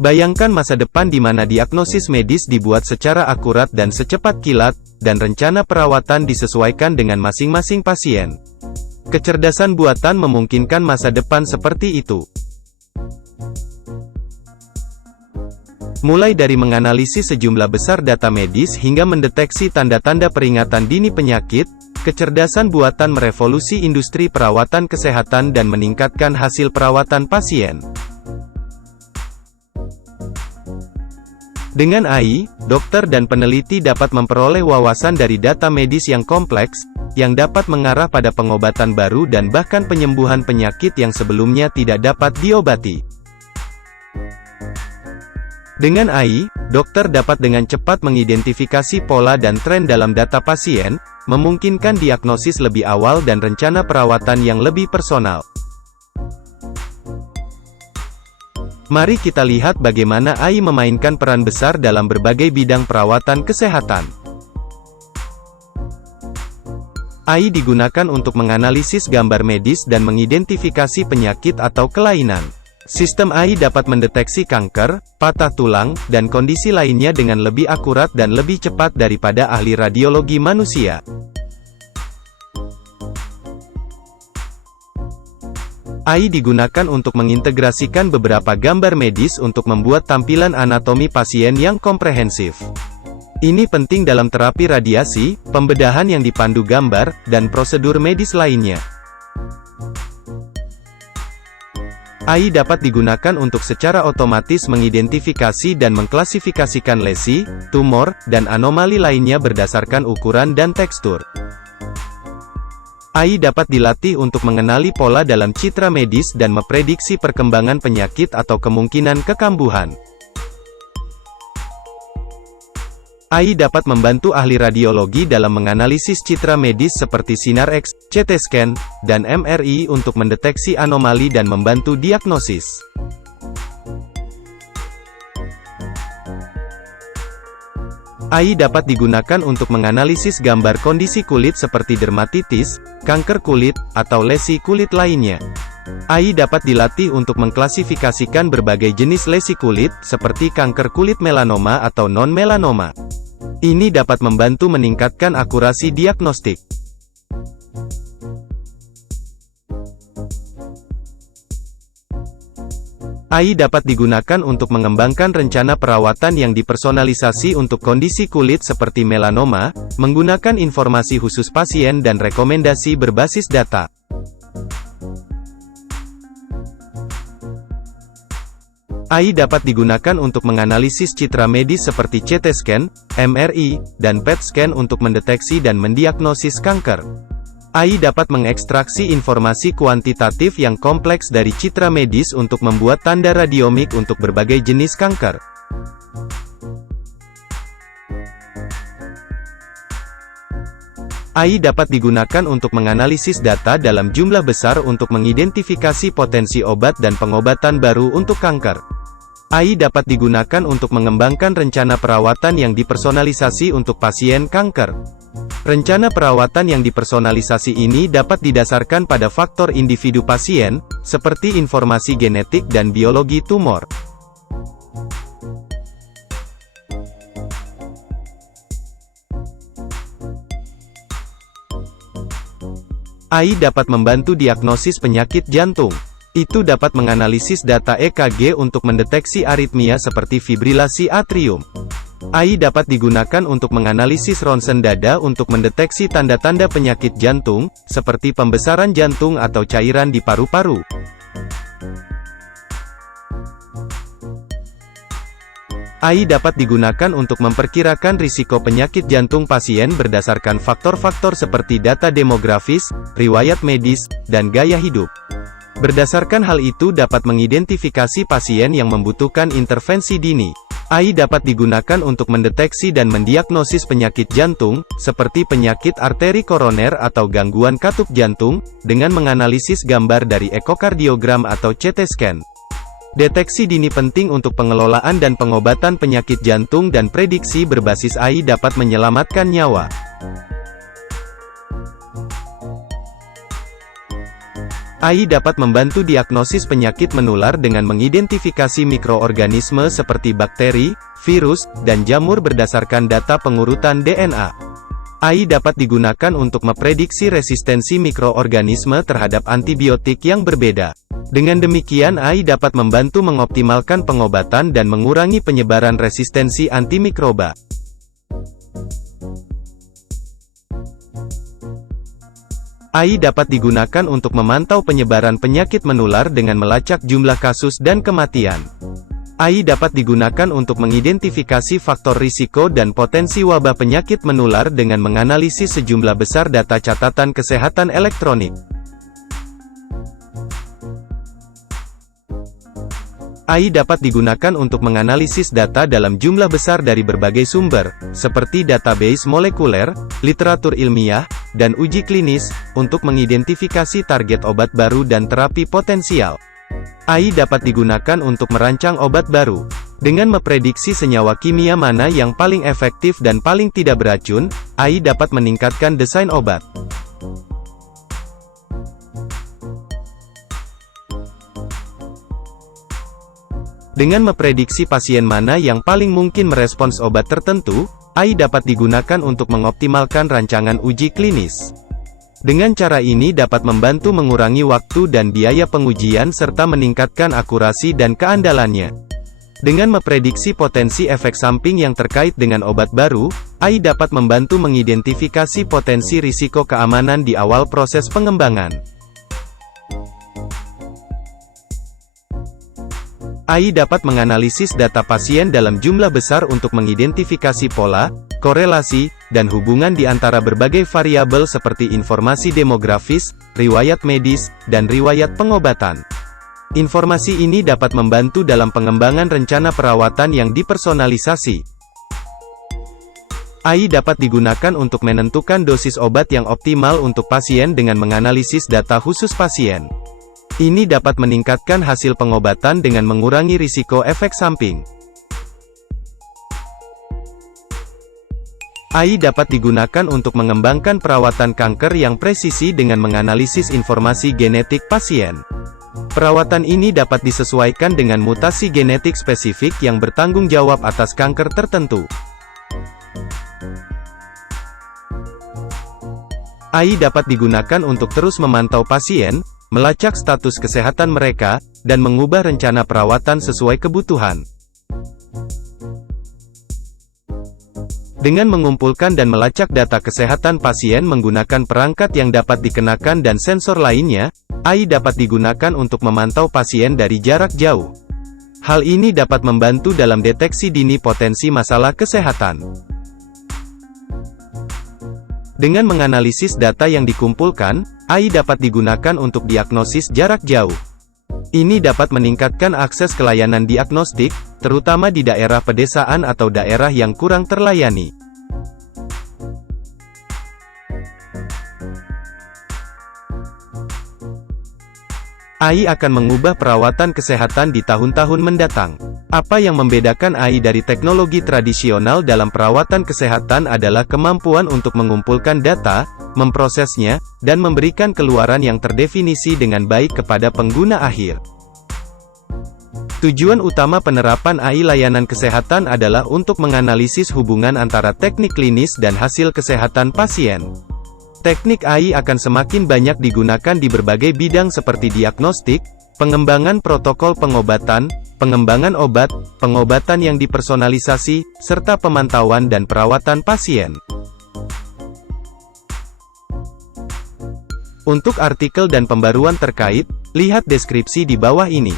Bayangkan masa depan di mana diagnosis medis dibuat secara akurat dan secepat kilat, dan rencana perawatan disesuaikan dengan masing-masing pasien. Kecerdasan buatan memungkinkan masa depan seperti itu. Mulai dari menganalisis sejumlah besar data medis hingga mendeteksi tanda-tanda peringatan dini penyakit, kecerdasan buatan merevolusi industri perawatan kesehatan dan meningkatkan hasil perawatan pasien. Dengan AI, dokter dan peneliti dapat memperoleh wawasan dari data medis yang kompleks, yang dapat mengarah pada pengobatan baru dan bahkan penyembuhan penyakit yang sebelumnya tidak dapat diobati. Dengan AI, dokter dapat dengan cepat mengidentifikasi pola dan tren dalam data pasien, memungkinkan diagnosis lebih awal dan rencana perawatan yang lebih personal. Mari kita lihat bagaimana AI memainkan peran besar dalam berbagai bidang perawatan kesehatan. AI digunakan untuk menganalisis gambar medis dan mengidentifikasi penyakit atau kelainan. Sistem AI dapat mendeteksi kanker, patah tulang, dan kondisi lainnya dengan lebih akurat dan lebih cepat daripada ahli radiologi manusia. AI digunakan untuk mengintegrasikan beberapa gambar medis untuk membuat tampilan anatomi pasien yang komprehensif. Ini penting dalam terapi radiasi, pembedahan yang dipandu gambar, dan prosedur medis lainnya. AI dapat digunakan untuk secara otomatis mengidentifikasi dan mengklasifikasikan lesi, tumor, dan anomali lainnya berdasarkan ukuran dan tekstur. AI dapat dilatih untuk mengenali pola dalam citra medis dan memprediksi perkembangan penyakit atau kemungkinan kekambuhan. AI dapat membantu ahli radiologi dalam menganalisis citra medis seperti sinar X, CT scan, dan MRI untuk mendeteksi anomali dan membantu diagnosis. AI dapat digunakan untuk menganalisis gambar kondisi kulit seperti dermatitis, kanker kulit, atau lesi kulit lainnya. AI dapat dilatih untuk mengklasifikasikan berbagai jenis lesi kulit, seperti kanker kulit melanoma atau non-melanoma. Ini dapat membantu meningkatkan akurasi diagnostik. AI dapat digunakan untuk mengembangkan rencana perawatan yang dipersonalisasi untuk kondisi kulit seperti melanoma, menggunakan informasi khusus pasien dan rekomendasi berbasis data. AI dapat digunakan untuk menganalisis citra medis seperti CT scan, MRI, dan PET scan untuk mendeteksi dan mendiagnosis kanker. AI dapat mengekstraksi informasi kuantitatif yang kompleks dari citra medis untuk membuat tanda radiomik untuk berbagai jenis kanker. AI dapat digunakan untuk menganalisis data dalam jumlah besar untuk mengidentifikasi potensi obat dan pengobatan baru untuk kanker. AI dapat digunakan untuk mengembangkan rencana perawatan yang dipersonalisasi untuk pasien kanker. Rencana perawatan yang dipersonalisasi ini dapat didasarkan pada faktor individu pasien, seperti informasi genetik dan biologi tumor. AI dapat membantu diagnosis penyakit jantung. Itu dapat menganalisis data EKG untuk mendeteksi aritmia seperti fibrilasi atrium. AI dapat digunakan untuk menganalisis ronsen dada untuk mendeteksi tanda-tanda penyakit jantung, seperti pembesaran jantung atau cairan di paru-paru. AI dapat digunakan untuk memperkirakan risiko penyakit jantung pasien berdasarkan faktor-faktor seperti data demografis, riwayat medis, dan gaya hidup. Berdasarkan hal itu dapat mengidentifikasi pasien yang membutuhkan intervensi dini. AI dapat digunakan untuk mendeteksi dan mendiagnosis penyakit jantung, seperti penyakit arteri koroner atau gangguan katup jantung, dengan menganalisis gambar dari ekokardiogram atau CT scan. Deteksi dini penting untuk pengelolaan dan pengobatan penyakit jantung dan prediksi berbasis AI dapat menyelamatkan nyawa. AI dapat membantu diagnosis penyakit menular dengan mengidentifikasi mikroorganisme seperti bakteri, virus, dan jamur berdasarkan data pengurutan DNA. AI dapat digunakan untuk memprediksi resistensi mikroorganisme terhadap antibiotik yang berbeda. Dengan demikian AI dapat membantu mengoptimalkan pengobatan dan mengurangi penyebaran resistensi antimikroba. AI dapat digunakan untuk memantau penyebaran penyakit menular dengan melacak jumlah kasus dan kematian. AI dapat digunakan untuk mengidentifikasi faktor risiko dan potensi wabah penyakit menular dengan menganalisis sejumlah besar data catatan kesehatan elektronik. AI dapat digunakan untuk menganalisis data dalam jumlah besar dari berbagai sumber, seperti database molekuler, literatur ilmiah, dan uji klinis, untuk mengidentifikasi target obat baru dan terapi potensial. AI dapat digunakan untuk merancang obat baru. Dengan memprediksi senyawa kimia mana yang paling efektif dan paling tidak beracun, AI dapat meningkatkan desain obat. Dengan memprediksi pasien mana yang paling mungkin merespons obat tertentu, AI dapat digunakan untuk mengoptimalkan rancangan uji klinis. Dengan cara ini dapat membantu mengurangi waktu dan biaya pengujian serta meningkatkan akurasi dan keandalannya. Dengan memprediksi potensi efek samping yang terkait dengan obat baru, AI dapat membantu mengidentifikasi potensi risiko keamanan di awal proses pengembangan. AI dapat menganalisis data pasien dalam jumlah besar untuk mengidentifikasi pola, korelasi, dan hubungan di antara berbagai variabel seperti informasi demografis, riwayat medis, dan riwayat pengobatan. Informasi ini dapat membantu dalam pengembangan rencana perawatan yang dipersonalisasi. AI dapat digunakan untuk menentukan dosis obat yang optimal untuk pasien dengan menganalisis data khusus pasien. Ini dapat meningkatkan hasil pengobatan dengan mengurangi risiko efek samping. AI dapat digunakan untuk mengembangkan perawatan kanker yang presisi dengan menganalisis informasi genetik pasien. Perawatan ini dapat disesuaikan dengan mutasi genetik spesifik yang bertanggung jawab atas kanker tertentu. AI dapat digunakan untuk terus memantau pasien, melacak status kesehatan mereka, dan mengubah rencana perawatan sesuai kebutuhan. Dengan mengumpulkan dan melacak data kesehatan pasien menggunakan perangkat yang dapat dikenakan dan sensor lainnya, AI dapat digunakan untuk memantau pasien dari jarak jauh. Hal ini dapat membantu dalam deteksi dini potensi masalah kesehatan. Dengan menganalisis data yang dikumpulkan, AI dapat digunakan untuk diagnosis jarak jauh. Ini dapat meningkatkan akses ke layanan diagnostik, terutama di daerah pedesaan atau daerah yang kurang terlayani. AI akan mengubah perawatan kesehatan di tahun-tahun mendatang. Apa yang membedakan AI dari teknologi tradisional dalam perawatan kesehatan adalah kemampuan untuk mengumpulkan data, memprosesnya, dan memberikan keluaran yang terdefinisi dengan baik kepada pengguna akhir. Tujuan utama penerapan AI layanan kesehatan adalah untuk menganalisis hubungan antara teknik klinis dan hasil kesehatan pasien. Teknik AI akan semakin banyak digunakan di berbagai bidang seperti diagnostik, pengembangan protokol pengobatan, pengembangan obat, pengobatan yang dipersonalisasi, serta pemantauan dan perawatan pasien. Untuk artikel dan pembaruan terkait, lihat deskripsi di bawah ini.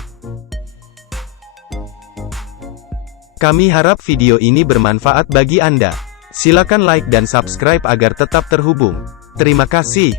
Kami harap video ini bermanfaat bagi Anda. Silakan like dan subscribe agar tetap terhubung. Terima kasih.